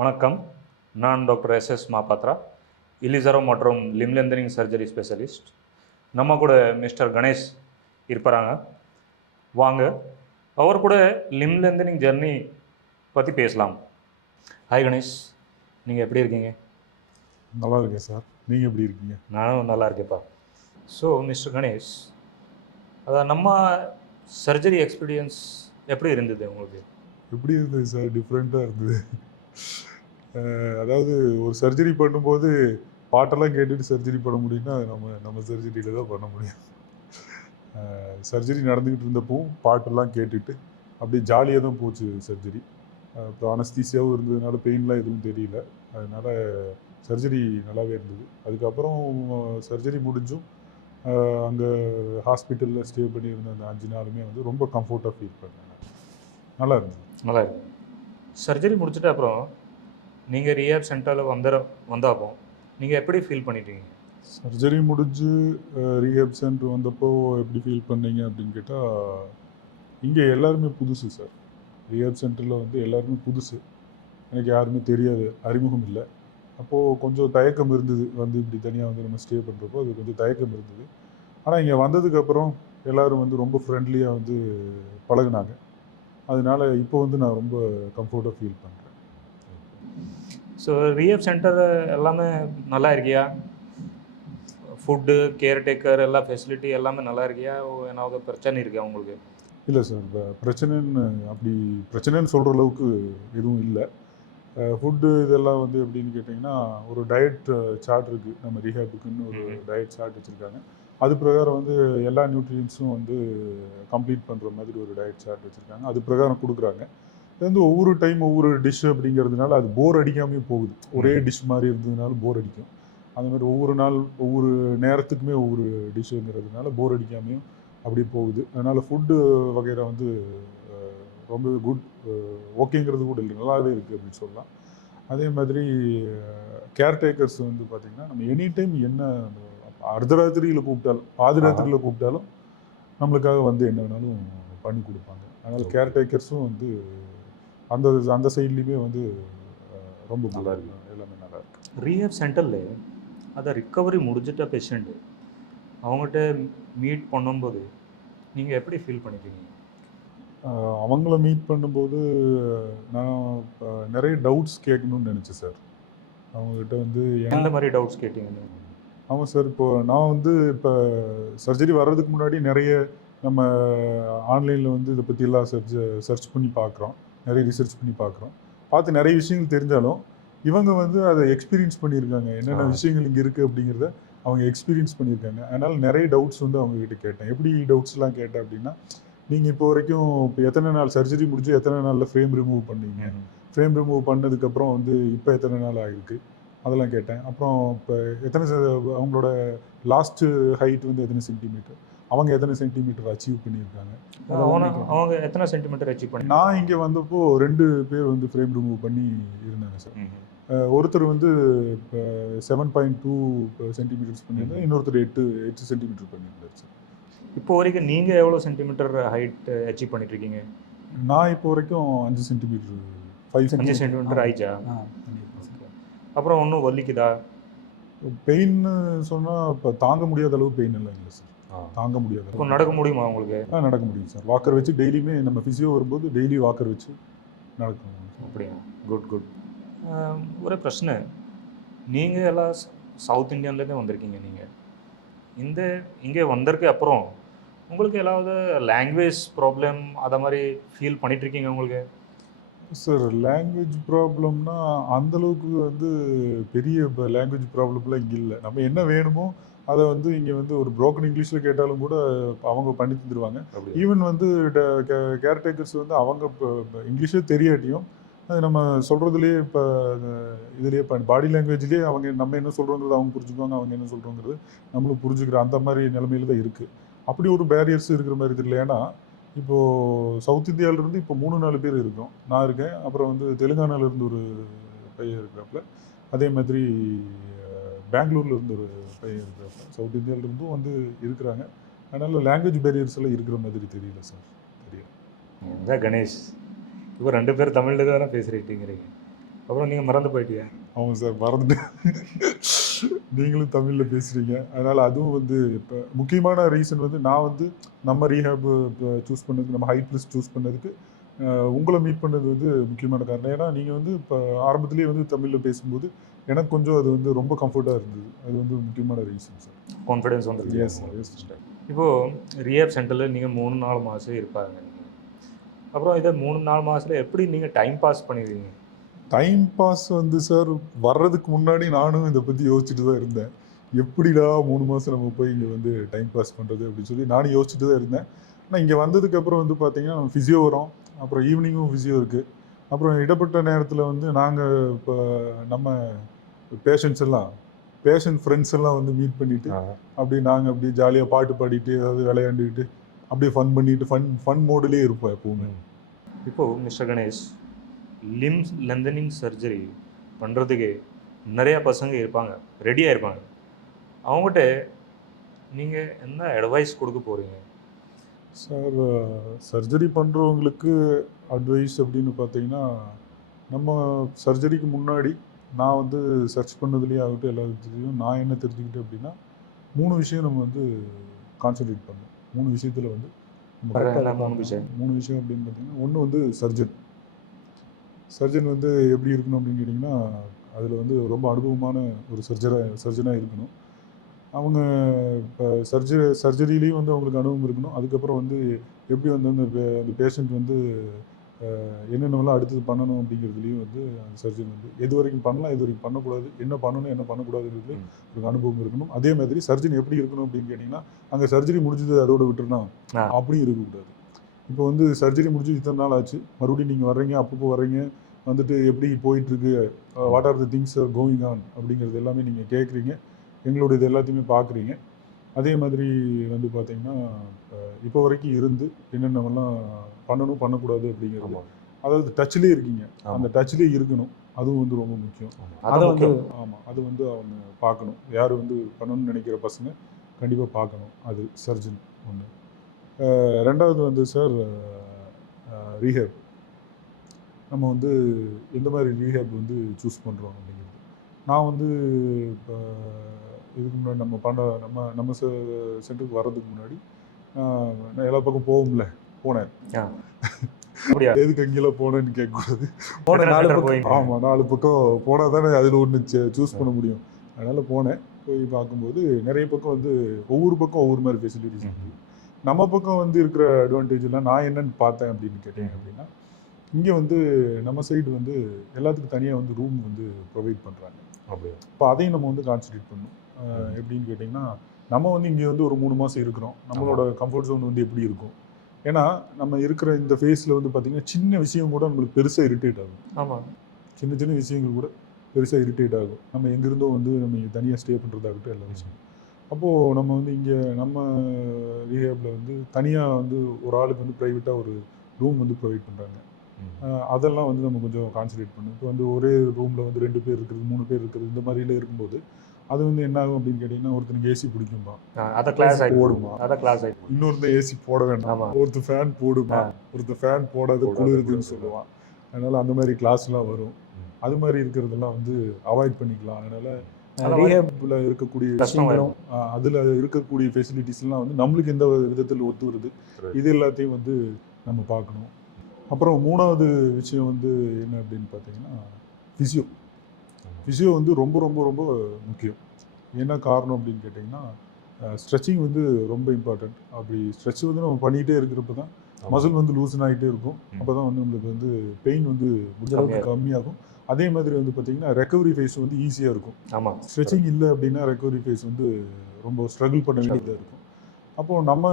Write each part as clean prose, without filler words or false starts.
வணக்கம். நான் doctor SS மாபாத்ரா, இலிசரோ மற்றும் லிம் லென்தனிங் சர்ஜரி ஸ்பெஷலிஸ்ட். நம்ம கூட மிஸ்டர் கணேஷ் இருப்பாங்க. வாங்க அவர் கூட லிம் லென்தனிங் ஜர்னி பற்றி பேசலாம். ஹாய் கணேஷ், நீங்கள் எப்படி இருக்கீங்க? நல்லா இருக்கேன் சார். நீங்கள் எப்படி இருக்கீங்க? நானும் நல்லா இருக்கேன்ப்பா. ஸோ மிஸ்டர் கணேஷ், அதான் நம்ம சர்ஜரி எக்ஸ்பீரியன்ஸ் எப்படி இருந்தது உங்களுக்கு? எப்படி இருந்தது சார்? டிஃப்ரெண்ட்டாக இருந்தது. அதாவது ஒரு சர்ஜரி பண்ணும்போது பாட்டெல்லாம் கேட்டுட்டு சர்ஜரி பண்ண முடியும்னா நம்ம சர்ஜரியில் தான் பண்ண முடியும். சர்ஜரி நடந்துக்கிட்டு இருந்தப்போ பாட்டெல்லாம் கேட்டுட்டு அப்படியே ஜாலியாக தான் போச்சு சர்ஜரி. இப்போ அனஸ்தீசியாவும் இருந்ததுனால பெயின்லாம் எதுவும் தெரியல. அதனால் சர்ஜரி நல்லாவே இருந்தது. அதுக்கப்புறம் சர்ஜரி முடிஞ்சும் அங்கே ஹாஸ்பிட்டலில் ஸ்டே பண்ணியிருந்த அந்த 5 நாளுமே வந்து ரொம்ப கம்ஃபர்ட்டாக ஃபீல் பண்ணேன். நல்லா இருந்தது. நல்லா இருக்கு. சர்ஜரி முடிச்சுட்டு அப்புறம் நீங்கள் ரீஹேப் சென்டரில் வந்தாப்போ நீங்கள் எப்படி ஃபீல் பண்ணிட்டீங்க? சர்ஜரி முடிஞ்சு ரீஹேப் சென்டர் வந்தப்போ எப்படி ஃபீல் பண்ணீங்க அப்படின்னு கேட்டால், இங்கே எல்லாருமே புதுசு சார். ரீஹேப் சென்டரில் வந்து எல்லாருமே புதுசு. எனக்கு யாருமே தெரியாது, அறிமுகம் இல்லை. அப்போது கொஞ்சம் தயக்கம் இருந்தது. வந்து இப்படி தனியாக வந்து நம்ம ஸ்டே பண்ணுறப்போ அது கொஞ்சம் தயக்கம் இருந்தது. ஆனால் இங்கே வந்ததுக்கப்புறம் எல்லோரும் வந்து ரொம்ப ஃப்ரெண்ட்லியாக வந்து பழகுனாங்க. அதனால இப்போ வந்து நான் ரொம்ப கம்ஃபர்ட்டாக ஃபீல் பண்ணுறேன். ஸோ ரீஹேப் சென்டர் எல்லாமே நல்லா இருக்கியா? ஃபுட்டு, கேர்டேக்கர் எல்லாம் ஃபெசிலிட்டி எல்லாமே நல்லா இருக்கியா? ஏதாவது பிரச்சனை இருக்கா உங்களுக்கு? இல்லை சார், பிரச்சனைன்னு சொல்கிற அளவுக்கு எதுவும் இல்லை. ஃபுட்டு இதெல்லாம் வந்து எப்படின்னு கேட்டிங்கன்னா, ஒரு டயட் சார்ட் இருக்குது. நம்ம ரீஹேப்புக்குன்னு ஒரு டயட் சார்ட் வச்சுருக்காங்க. அது பிரகாரம் வந்து எல்லா நியூட்ரியன்ஸும் வந்து கம்ப்ளீட் பண்ணுற மாதிரி ஒரு டயட் சார்ட் வச்சுருக்காங்க. அது பிரகாரம் கொடுக்குறாங்க. இது வந்து ஒவ்வொரு டைம் ஒவ்வொரு டிஷ் அப்படிங்கிறதுனால அது போர் அடிக்காமே போகுது. ஒரே டிஷ் மாதிரி இருந்ததுனால போர் அடிக்கும். அந்த மாதிரி ஒவ்வொரு நாள் ஒவ்வொரு நேரத்துக்குமே ஒவ்வொரு டிஷ்ஷுங்கிறதுனால போர் அடிக்காமையும் அப்படியே போகுது. அதனால் ஃபுட்டு வகையில் வந்து ரொம்ப குட், ஓகேங்கிறது கூட இல்லை, நல்லாவே இருக்குது அப்படின்னு சொல்லலாம். அதே மாதிரி கேர்டேக்கர்ஸ் வந்து பார்த்திங்கன்னா, நம்ம எனி டைம் என்ன அர்த்தராத்திரியில் கூப்பிட்டாலும் பாதிராத்திரியில் கூப்பிட்டாலும் நம்மளுக்காக வந்து என்ன வேணாலும் பண்ணி கொடுப்பாங்க. அதனால் கேர்டேக்கர்ஸும் வந்து அந்த அந்த சைட்லேயுமே வந்து ரொம்ப நல்லா இருக்கு. எல்லாமே நல்லா இருக்குது. ரீஹேப் சென்டரில் அதை ரிக்கவரி முடிஞ்சிட்ட பேஷண்ட்டு அவங்ககிட்ட மீட் பண்ணும்போது நீங்கள் எப்படி ஃபீல் பண்ணிக்கிறீங்க? அவங்கள மீட் பண்ணும்போது நான் நிறைய டவுட்ஸ் கேட்கணும்னு நினச்சேன் சார். அவங்கக்கிட்ட வந்து எந்த மாதிரி டவுட்ஸ் கேட்டீங்க? ஆமாம் சார், இப்போது நான் வந்து இப்போ சர்ஜரி வர்றதுக்கு முன்னாடி நிறைய நம்ம ஆன்லைனில் வந்து இதை பற்றியெல்லாம் சர்ச் பண்ணி பார்க்குறோம். நிறைய ரிசர்ச் பண்ணி பார்த்து நிறைய விஷயங்கள் தெரிஞ்சாலும் இவங்க வந்து அதை எக்ஸ்பீரியன்ஸ் பண்ணியிருக்காங்க. என்னென்ன விஷயங்கள் இங்கே இருக்குது அப்படிங்கிறத அவங்க எக்ஸ்பீரியன்ஸ் பண்ணியிருக்காங்க. அதனால் நிறைய டவுட்ஸ் வந்து அவங்கக்கிட்ட கேட்டேன். எப்படி டவுட்ஸ்லாம் கேட்டேன் அப்படின்னா, நீங்கள் இப்போ வரைக்கும் இப்போ எத்தனை நாள் சர்ஜரி முடிஞ்சு எத்தனை நாளில் ஃப்ரேம் ரிமூவ் பண்ணீங்க, ஃப்ரேம் ரிமூவ் பண்ணதுக்கப்புறம் வந்து இப்போ எத்தனை நாள் ஆகிருக்கு, அதெல்லாம் கேட்டேன். அப்புறம் இப்போ அவங்களோட லாஸ்ட்டு ஹைட் வந்து எத்தனை சென்டிமீட்டர், அவங்க எத்தனை சென்டிமீட்டர் அச்சீவ் பண்ணியிருக்காங்க, அவங்க எத்தனை சென்டிமீட்டர் அச்சீவ் பண்ணி. நான் இங்கே வந்தப்போ 2 பேர் வந்து ஃப்ரேம் ரிமூவ் பண்ணி இருந்தாங்க சார். ஒருத்தர் வந்து இப்போ 7.2 சென்டிமீட்டர்ஸ் பண்ணியிருந்தார், இன்னொருத்தர் 8 சென்டிமீட்டர் பண்ணியிருந்தார் சார். இப்போ வரைக்கும் நீங்கள் எவ்வளோ சென்டிமீட்டர் ஹைட் அச்சீவ் பண்ணிட்டுருக்கீங்க? நான் இப்போ வரைக்கும் 5 சென்டிமீட்டர் 5 சென்டிமீட்டர் ஆயிடுச்சா? அப்புறம் ஒன்றும் வலிக்குதா? பெயின்னு சொன்னால் இப்போ தாங்க முடியாத அளவு பெயின் எல்லாம் இல்லை சார். தாங்க முடியாத இப்போ நடக்க முடியுமா உங்களுக்கு? நடக்க முடியும் சார். வாக்கர் வச்சு டெய்லியுமே நம்ம ஃபிசியோ வரும்போது டெய்லி வாக்கர் வச்சு நடக்கணும். அப்படியா? Good good. ஒரே பிரச்சனை, நீங்கள் எல்லாம் சவுத் இந்தியான்லேருந்தே வந்திருக்கீங்க. நீங்கள் இங்கே வந்திருக்கு அப்புறம் உங்களுக்கு ஏதாவது லாங்குவேஜ் ப்ராப்ளம் அதை மாதிரி ஃபீல் பண்ணிகிட்ருக்கீங்க உங்களுக்கு? சார், லாங்குவேஜ் ப்ராப்ளம்னா அந்தளவுக்கு வந்து பெரிய லாங்குவேஜ் ப்ராப்ளம்லாம் இங்கே இல்லை. நம்ம என்ன வேணுமோ அதை வந்து இங்கே வந்து ஒரு ப்ரோக்கன் இங்கிலீஷில் கேட்டாலும் கூட அவங்க பண்ணி தந்துடுவாங்க. ஈவன் வந்து கேர்டேக்கர்ஸ் வந்து அவங்க இப்போ இங்கிலீஷே தெரியாட்டியும் அது நம்ம சொல்கிறதுலேயே இப்போ இதுலேயே பாடி லாங்குவேஜ்லேயே அவங்க நம்ம என்ன சொல்கிறோங்கிறது அவங்க புரிஞ்சுக்குவாங்க, அவங்க என்ன சொல்கிறோங்கிறது நம்மளும் புரிஞ்சுக்கிற அந்த மாதிரி நிலைமையில தான் இருக்குது. அப்படி ஒரு பேரியர்ஸ் இருக்கிற மாதிரி தெரியல. ஏன்னா இப்போது சவுத் இந்தியாவிலேருந்து இப்போ 3-4 பேர் இருக்கோம். நான் இருக்கேன். அப்புறம் வந்து தெலுங்கானாவிலேருந்து ஒரு பையன் இருக்கிறாப்புல. அதே மாதிரி பெங்களூர்லேருந்து ஒரு பையன் இருக்கிறாப்புல. சவுத் இந்தியாவிலேருந்தும் வந்து இருக்கிறாங்க. அதனால் லாங்குவேஜ் பேரியர்ஸ் எல்லாம் இருக்கிற மாதிரி தெரியல சார். தெரியல. கணேஷ், இப்போ 2 பேர் தமிழில் தானே பேசுகிறீங்க. அப்புறம் நீங்கள் மறந்து போயிட்டீங்க. ஆமாம் சார், மறந்துட்டேன். நீங்களும் தமிழில் பேசுகிறீங்க, அதனால் அதுவும் வந்து இப்போ முக்கியமான ரீசன் வந்து நான் வந்து நம்ம ரீஹேப் சூஸ் பண்ணதுக்கு, நம்ம ஹைட் லிஸ்ட் சூஸ் பண்ணதுக்கு உங்களை மீட் பண்ணது வந்து முக்கியமான காரணம். ஏன்னா நீங்கள் வந்து இப்போ ஆரம்பத்துலேயே வந்து தமிழில் பேசும்போது எனக்கு கொஞ்சம் அது வந்து ரொம்ப கம்ஃபர்ட்டாக இருந்தது. அது வந்து முக்கியமான ரீசன் சார். கான்ஃபிடன்ஸ் வந்துருக்கு. Yes sir, yes sir. இப்போது ரீஹேப் சென்டரில் நீங்கள் 3-4 மாதம் இருப்பாங்க. அப்புறம் இதை 3-4 மாதத்தில் எப்படி நீங்கள் டைம் பாஸ் பண்ணிடுவீங்க? டைம் பாஸ் வந்து சார் வர்றதுக்கு முன்னாடி நானும் இதை பற்றி யோசிச்சுட்டு தான் இருந்தேன். எப்படிடா 3 மாதம் நம்ம போய் இங்கே வந்து டைம் பாஸ் பண்ணுறது அப்படின்னு சொல்லி நானும் யோசிச்சுட்டு தான் இருந்தேன். ஆனால் இங்கே வந்ததுக்கப்புறம் வந்து பார்த்தீங்கன்னா நம்ம ஃபிசியோ வரோம், அப்புறம் ஈவினிங்கும் ஃபிசியோ இருக்குது. அப்புறம் இடப்பட்ட நேரத்தில் வந்து நாங்கள் இப்போ நம்ம பேஷண்ட்ஸ் எல்லாம் பேஷண்ட் ஃப்ரெண்ட்ஸ் எல்லாம் வந்து மீட் பண்ணிவிட்டு அப்படி நாங்கள் அப்படி ஜாலியாக பாட்டு பாடிட்டு ஏதாவது விளையாண்டுக்கிட்டு அப்படியே ஃபன் பண்ணிட்டு ஃபன் மோட்லேயே இருப்போம் எப்போவுமே. இப்போது மிஸ்டர் கணேஷ், லிம்ஸ் லென்தனிங் சர்ஜரி பண்ணுறதுக்கு நிறையா பசங்க இருப்பாங்க, ரெடியாக இருப்பாங்க. அவங்ககிட்ட நீங்கள் என்ன அட்வைஸ் கொடுக்க போகிறீங்க? சார், சர்ஜரி பண்ணுறவங்களுக்கு அட்வைஸ் அப்படின்னு பார்த்தீங்கன்னா, நம்ம சர்ஜரிக்கு முன்னாடி நான் வந்து சர்ச் பண்ணதுலேயே ஆகட்டும் எல்லா விஷயத்துலையும் நான் என்ன தெரிஞ்சுக்கிட்டேன் அப்படின்னா, 3 விஷயம் நம்ம வந்து கான்சன்ட்ரேட் பண்ணணும். 3 விஷயத்தில் வந்து நம்ம பரவாயில்ல, 3 விஷயம். 3 விஷயம் அப்படின்னு பார்த்தீங்கன்னா, ஒன்று வந்து சர்ஜன் வந்து எப்படி இருக்கணும் அப்படின்னு கேட்டிங்கன்னா, அதில் வந்து ரொம்ப அனுபவமான ஒரு சர்ஜனாக இருக்கணும். அவங்க இப்போ சர்ஜரியிலையும் வந்து அவங்களுக்கு அனுபவம் இருக்கணும். அதுக்கப்புறம் வந்து எப்படி வந்து அந்த பேஷண்ட் வந்து என்னென்னலாம் அடுத்தது பண்ணணும் அப்படிங்கிறதுலையும் வந்து அந்த சர்ஜன் வந்து எது வரைக்கும் பண்ணலாம், எது வரைக்கும் பண்ணக்கூடாது, என்ன பண்ணணும், என்ன பண்ணக்கூடாதுங்கிறதுலையும் ஒரு அனுபவம் இருக்கணும். அதே மாதிரி சர்ஜன் எப்படி இருக்கணும் அப்படின்னு கேட்டிங்கன்னா, அங்கே சர்ஜரி முடிஞ்சது அதோட விட்டுறணும் அப்படியும் இருக்கக்கூடாது. இப்போ வந்து சர்ஜரி முடிஞ்சு இத்தனை நாள் ஆச்சு, மறுபடியும் நீங்கள் வர்றீங்க, அப்பப்போ வர்றீங்க, வந்துட்டு எப்படி போயிட்டுருக்கு, what are the things are going on அப்படிங்கிறது எல்லாமே நீங்கள் கேட்குறீங்க, எங்களுடைய இது எல்லாத்தையுமே பார்க்குறீங்க. அதே மாதிரி வந்து பார்த்தீங்கன்னா, இப்போ வரைக்கும் இருந்து என்னென்னலாம் பண்ணணும் பண்ணக்கூடாது அப்படிங்கிறது, அதாவது டச்லேயே இருக்கீங்க, அந்த டச்லேயே இருக்கணும். அதுவும் வந்து ரொம்ப முக்கியம். அதை வந்து ஆமாம், அது வந்து அவங்க பார்க்கணும். யார் வந்து பண்ணணும்னு நினைக்கிற பசங்க கண்டிப்பாக பார்க்கணும். அது சர்ஜன் ஒன்று. ரெண்டாவது வந்து சார், ரீஹேப். நம்ம வந்து எந்த மாதிரி ரீஹேப் வந்து சூஸ் பண்ணுறோம் அப்படிங்கிறது. நான் வந்து இப்போ இதுக்கு முன்னாடி நம்ம சென்டருக்கு வர்றதுக்கு முன்னாடி நான் எல்லா பக்கம் போனேன். அப்படியா? எதுக்கு அங்கெல்லாம் போனேன்னு கேட்கக்கூடாது. போனேன். ஆமாம், 4 பக்கம் போனால் தானே அதில் ஒன்று சூஸ் பண்ண முடியும். அதனால் போனேன். போய் பார்க்கும்போது நிறைய பக்கம் வந்து ஒவ்வொரு பக்கம் ஒவ்வொரு மாதிரி ஃபெசிலிட்டிஸ் இருக்குது. நம்ம பக்கம் வந்து இருக்கிற அட்வான்டேஜ்லாம் நான் என்னென்னு பார்த்தேன் அப்படின்னு கேட்டேன் அப்படின்னா, இங்கே வந்து நம்ம சைடு வந்து எல்லாத்துக்கும் தனியாக வந்து ரூம் வந்து ப்ரொவைட் பண்ணுறாங்க. அப்படியா? இப்போ அதையும் நம்ம வந்து கான்சன்ட்ரேட் பண்ணணும். எப்படின்னு கேட்டிங்கன்னா, நம்ம வந்து இங்கே வந்து ஒரு 3 மாதம் இருக்கிறோம். நம்மளோட கம்ஃபர்ட் ஜோன் வந்து எப்படி இருக்கும்? ஏன்னா நம்ம இருக்கிற இந்த ஃபேஸில் வந்து பார்த்திங்கன்னா, சின்ன விஷயம் கூட நம்மளுக்கு பெருசாக இரிட்டேட் ஆகும். ஆமாம், சின்ன சின்ன விஷயங்கள் கூட பெருசாக இரிட்டேட் ஆகும். நம்ம எங்கேருந்தோ வந்து நம்ம இங்கே தனியாக ஸ்டே பண்ணுறதாகட்டும் எல்லா விஷயம். அப்போது நம்ம வந்து இங்கே நம்ம ரீஹேப்பில் வந்து தனியாக வந்து ஒரு ஆளுக்கு வந்து ப்ரைவேட்டாக ஒரு ரூம் வந்து ப்ரொவைட் பண்ணுறாங்க. அதெல்லாம் வந்து நம்ம கொஞ்சம் கான்சன்ட்ரேட் பண்ணணும். இப்போ வந்து ஒரே ரூமில் வந்து 2 பேர் இருக்கிறது, 3 பேர் இருக்கிறது, இந்த மாதிரிலாம் இருக்கும்போது அது வந்து என்ன ஆகும் அப்படின்னு கேட்டிங்கன்னா, ஒருத்தனுக்கு ஏசி பிடிக்கும்பா, அதை கிளாஸ் போடுமா, ஆகிடுமா, இன்னொருத்தன் ஏசி போட வேண்டாம், ஒருத்தர் ஃபேன் போடுமா, ஒருத்தர் ஃபேன் போடாத குளிருதுன்னு சொல்லுவான். அதனால் அந்த மாதிரி கிளாஸ்லாம் வரும். அது மாதிரி இருக்கிறதெல்லாம் வந்து அவாய்ட் பண்ணிக்கலாம். அதனால் ரீஹேப்பில் இருக்கக்கூடிய விஷயங்களும் அதில் இருக்கக்கூடிய ஃபெசிலிட்டிஸ்லாம் வந்து நம்மளுக்கு எந்த விதத்தில் ஒத்து வருது, இது எல்லாத்தையும் வந்து நம்ம பார்க்கணும். அப்புறம் 3வது விஷயம் வந்து என்ன அப்படின்னு பார்த்தீங்கன்னா, ஃபிசியோ வந்து ரொம்ப ரொம்ப ரொம்ப முக்கியம். என்ன காரணம் அப்படின்னு கேட்டிங்கன்னா, ஸ்ட்ரெச்சிங் வந்து ரொம்ப இம்பார்ட்டண்ட். அப்படி ஸ்ட்ரெச் வந்து நம்ம பண்ணிகிட்டே இருக்கிறப்ப தான் மசில் வந்து லூசன் ஆகிட்டே இருக்கும். அப்போ தான் வந்து நம்மளுக்கு வந்து பெயின் வந்து முடிஞ்சளவுக்கு கம்மியாகும். அதே மாதிரி வந்து பார்த்திங்கன்னா, ரெக்கவரி ஃபேஸ் வந்து ஈஸியாக இருக்கும். ஆமாம், ஸ்ட்ரெச்சிங் இல்லை அப்படின்னா ரெக்கவரி ஃபேஸ் வந்து ரொம்ப ஸ்ட்ரகிள் பண்ண வேண்டியதாக இருக்கும். அப்போது நம்ம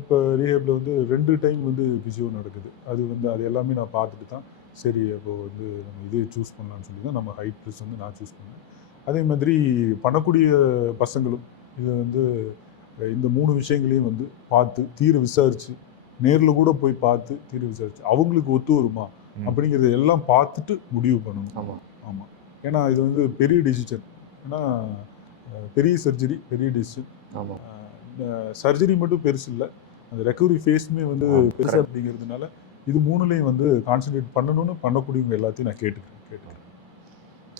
இப்போ ரீஹேப்பில் வந்து 2 டைம் வந்து ஃபிசியோ நடக்குது. அது எல்லாமே நான் பார்த்துட்டு தான் சரி அப்போது வந்து நம்ம இதே சூஸ் பண்ணலான்னு சொல்லி தான் நம்ம ஹைட் ப்ளஸ் வந்து நான் சூஸ் பண்ணேன். அதே மாதிரி பண்ணக்கூடிய பசங்களும் இதை வந்து இந்த 3 விஷயங்களையும் வந்து பார்த்து தீர விசாரித்து, நேரில் கூட போய் பார்த்து தீர விசாரித்து அவங்களுக்கு ஒத்து வருமா அப்படிங்கிறத எல்லாம் பார்த்துட்டு முடிவு பண்ணணும். ஆமாம், ஏன்னா இது வந்து பெரிய டிசிஷன். ஏன்னா பெரிய சர்ஜரி, பெரிய டிசிஷன். ஆமாம், சர்ஜரி மட்டும் பெருசு இல்லை, அந்த ரெக்கவரி ஃபேஸுமே வந்து பெருசு. அப்படிங்கிறதுனால இது 3லையும் வந்து கான்சன்ட்ரேட் பண்ணணும்னு பண்ணக்கூடியவங்க எல்லாத்தையும் நான் கேட்டுக்கிறேன்.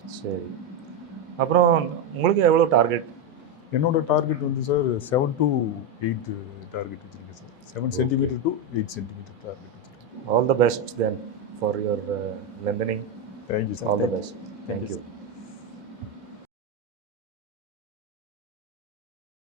சரி. அப்புறம் உங்களுக்கு எவ்வளோ டார்கெட்? என்னோட டார்கெட் வந்து சார் 7 to 8 டார்கெட் வச்சுருக்கேன் sir. 7 centimetre to 8 centimetre target வச்சுருக்கேன். All the best then for your lengthening. Thank you sir. All the best. Thank you.